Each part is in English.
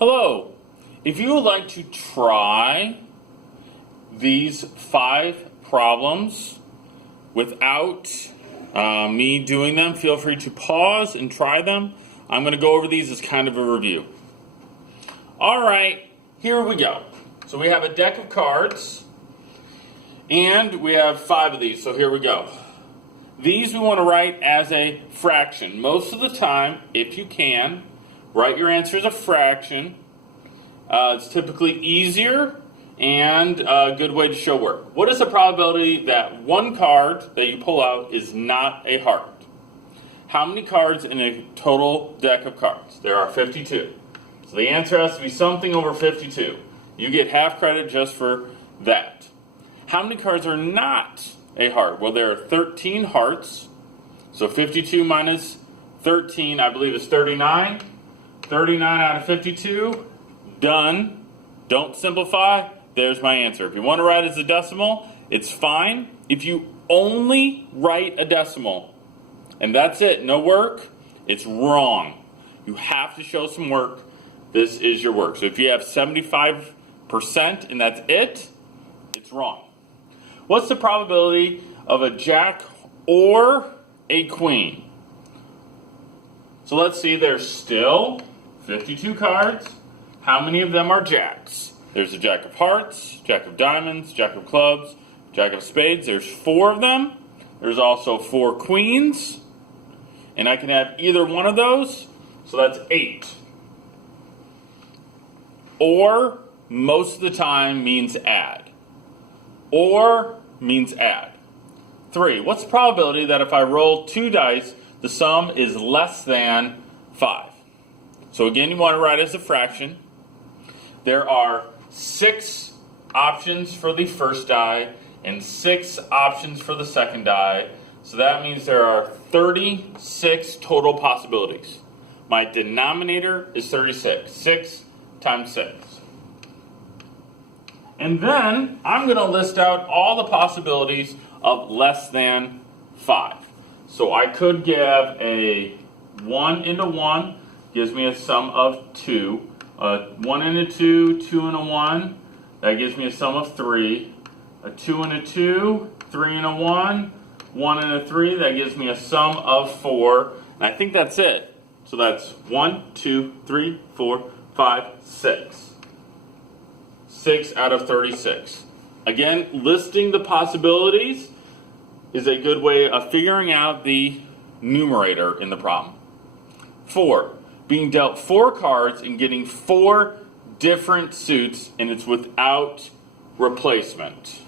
Hello. If you would like to try these 5 problems without me doing them, feel free to pause and try them. I'm going to go over these as kind of a review. All right, here we go. So we have a deck of cards, and we have 5 of these, so here we go. These we want to write as a fraction. Most of the time, if you can, write your answer as a fraction. It's typically easier and a good way to show work. What is the probability that one card that you pull out is not a heart? How many cards in a total deck of cards? There are 52. So the answer has to be something over 52. You get half credit just for that. How many cards are not a heart? Well, there are 13 hearts. So 52 minus 13, I believe, is 39. 39 out of 52, done. Don't simplify. There's my answer. If you want to write as a decimal, it's fine. If you only write a decimal, and that's it, no work, it's wrong. You have to show some work. This is your work. So if you have 75% and that's it, it's wrong. What's the probability of a jack or a queen? So let's see, there's still 52 cards. How many of them are jacks? There's a jack of hearts, jack of diamonds, jack of clubs, jack of spades. There's 4 of them. There's also 4 queens. And I can have either one of those, so that's 8. Or, most of the time, means add. Or means add. 3. What's the probability that if I roll 2 dice, the sum is less than 5? So again, you want to write as a fraction. There are 6 options for the first die and 6 options for the second die. So that means there are 36 total possibilities. My denominator is 36. 6 times 6. And then I'm going to list out all the possibilities of less than 5. So I could give a 1 into 1. Gives me a sum of 2. 1 and a 2, 2 and a 1. That gives me a sum of 3. A 2 and a 2, 3 and a 1. 1 and a 3, that gives me a sum of 4. And I think that's it. So that's 1, 2, 3, 4, 5, 6. 6 out of 36. Again, listing the possibilities is a good way of figuring out the numerator in the problem. 4. Being dealt 4 cards and getting 4 different suits, and it's without replacement.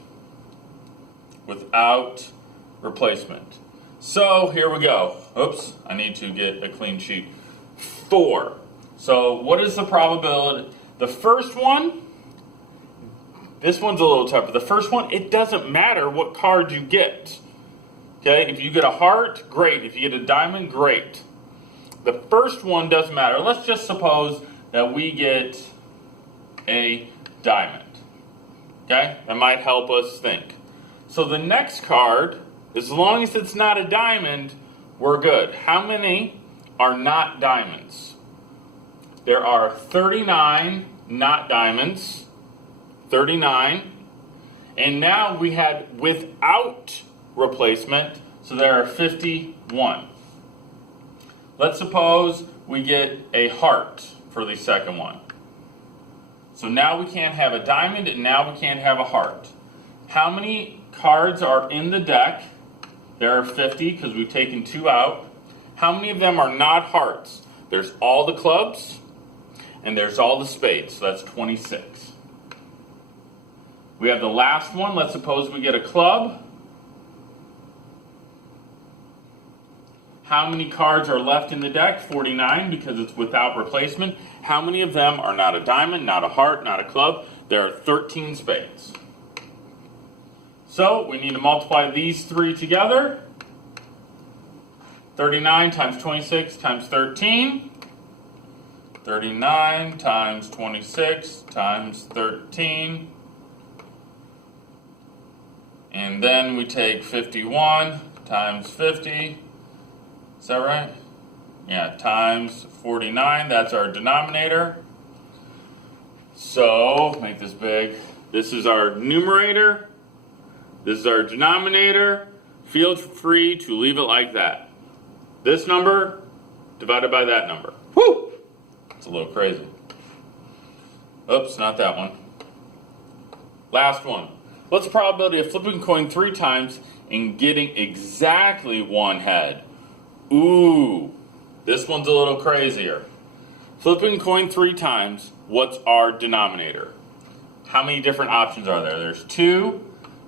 Without replacement. So here we go. Oops, I need to get a clean sheet. 4. So what is the probability? The first one, this one's a little tougher. The first one, it doesn't matter what card you get. Okay, if you get a heart, great. If you get a diamond, great. The first one doesn't matter. Let's just suppose that we get a diamond. Okay? That might help us think. So the next card, as long as it's not a diamond, we're good. How many are not diamonds? There are 39 not diamonds. 39. And now we had without replacement, so there are 51. Let's suppose we get a heart for the second one. So now we can't have a diamond, and now we can't have a heart. How many cards are in the deck? There are 50 because we've taken 2 out. How many of them are not hearts? There's all the clubs, and there's all the spades, so that's 26. We have the last one. Let's suppose we get a club. How many cards are left in the deck? 49, because it's without replacement. How many of them are not a diamond, not a heart, not a club? There are 13 spades. So we need to multiply these 3 together. 39 times 26 times 13. 39 times 26 times 13. And then we take 51 times 50. Is that right? Yeah, times 49, that's our denominator. So, make this big. This is our numerator. This is our denominator. Feel free to leave it like that. This number divided by that number. Whew! It's a little crazy. Oops, not that one. Last one. What's the probability of flipping a coin 3 times and getting exactly one head? Ooh, this one's a little crazier. Flipping a coin 3 times, what's our denominator? How many different options are there? There's 2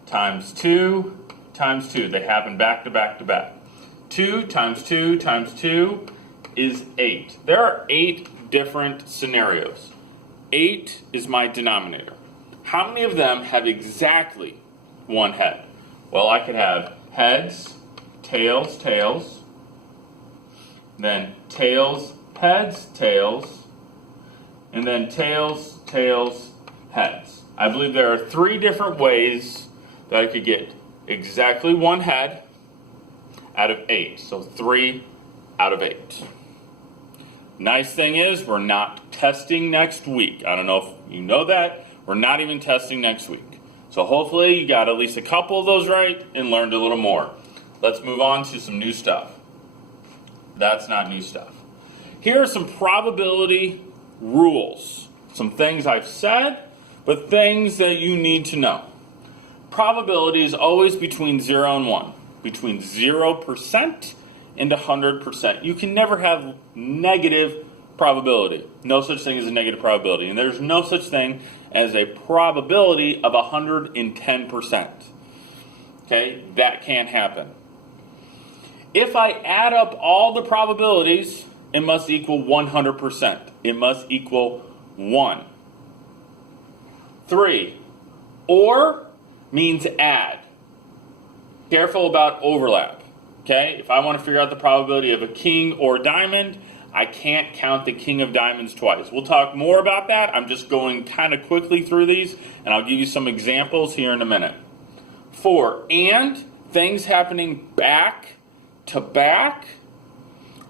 times 2 times 2. They happen back to back to back. 2 times 2 times 2 is 8. There are 8 different scenarios. 8 is my denominator. How many of them have exactly one head? Well, I could have heads, tails, tails, then tails, heads, tails, and then tails, tails, heads. I believe there are 3 different ways that I could get exactly one head out of 8. So 3 out of 8. Nice thing is, we're not testing next week. I don't know if you know that. We're not even testing next week. So hopefully you got at least a couple of those right and learned a little more. Let's move on to some new stuff. That's not new stuff. Here are some probability rules. Some things I've said, but things that you need to know. Probability is always between 0 and 1. Between 0% and 100%. You can never have negative probability. No such thing as a negative probability. And there's no such thing as a probability of 110%. Okay, that can't happen. If I add up all the probabilities, it must equal 100%. It must equal 1. 3. Or means add. Careful about overlap. Okay, if I want to figure out the probability of a king or diamond, I can't count the king of diamonds twice. We'll talk more about that. I'm just going kind of quickly through these, and I'll give you some examples here in a minute. 4, and things happening back to back.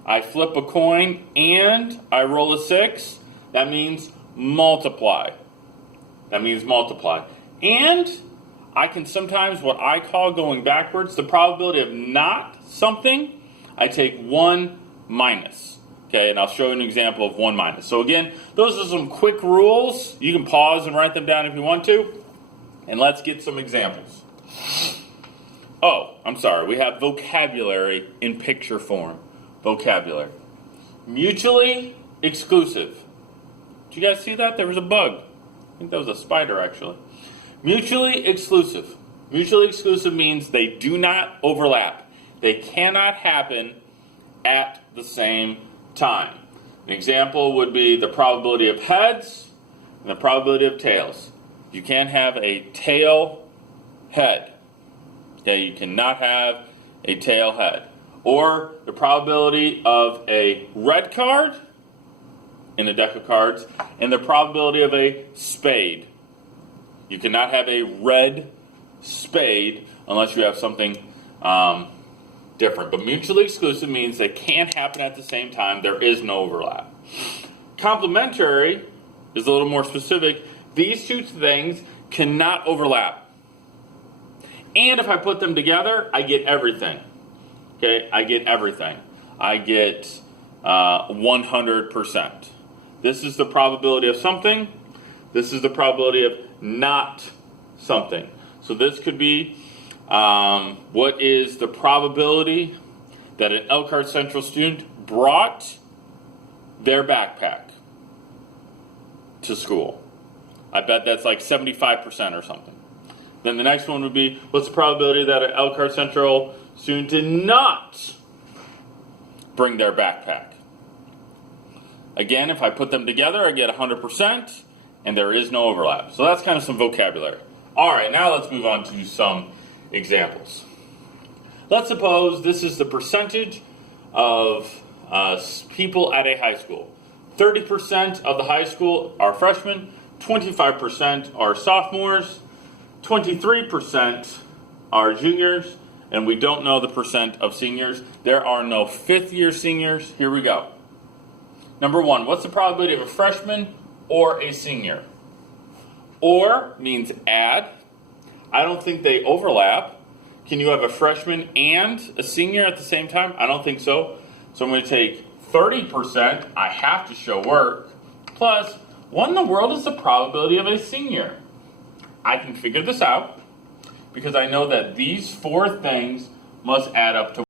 I flip a coin and I roll a 6. That means multiply. That means multiply. And I can sometimes, what I call going backwards, the probability of not something, I take 1 minus. Okay, and I'll show you an example of 1 minus. So again, those are some quick rules. You can pause and write them down if you want to. And let's get some examples. Oh, I'm sorry. We have vocabulary in picture form. Vocabulary. Mutually exclusive. Did you guys see that? There was a bug. I think that was a spider, actually. Mutually exclusive. Mutually exclusive means they do not overlap. They cannot happen at the same time. An example would be the probability of heads and the probability of tails. You can't have a tail head. Okay, you cannot have a tail head. Or the probability of a red card in a deck of cards and the probability of a spade. You cannot have a red spade unless you have something different. But mutually exclusive means they can't happen at the same time. There is no overlap. Complementary is a little more specific. These 2 things cannot overlap. And if I put them together, I get everything. Okay, I get everything. I get 100%. This is the probability of something. This is the probability of not something. So this could be what is the probability that an Elkhart Central student brought their backpack to school? I bet that's like 75% or something. Then the next one would be, what's the probability that an Elkhart Central student did not bring their backpack? Again, if I put them together, I get 100%, and there is no overlap. So that's kind of some vocabulary. All right, now let's move on to some examples. Let's suppose this is the percentage of people at a high school. 30% of the high school are freshmen, 25% are sophomores, 23% are juniors, and we don't know the percent of seniors. There are no fifth-year seniors. Here we go. Number 1, what's the probability of a freshman or a senior? Or means add. I don't think they overlap. Can you have a freshman and a senior at the same time? I don't think so. So I'm going to take 30%, I have to show work, plus what in the world is the probability of a senior? I can figure this out because I know that these four things must add up to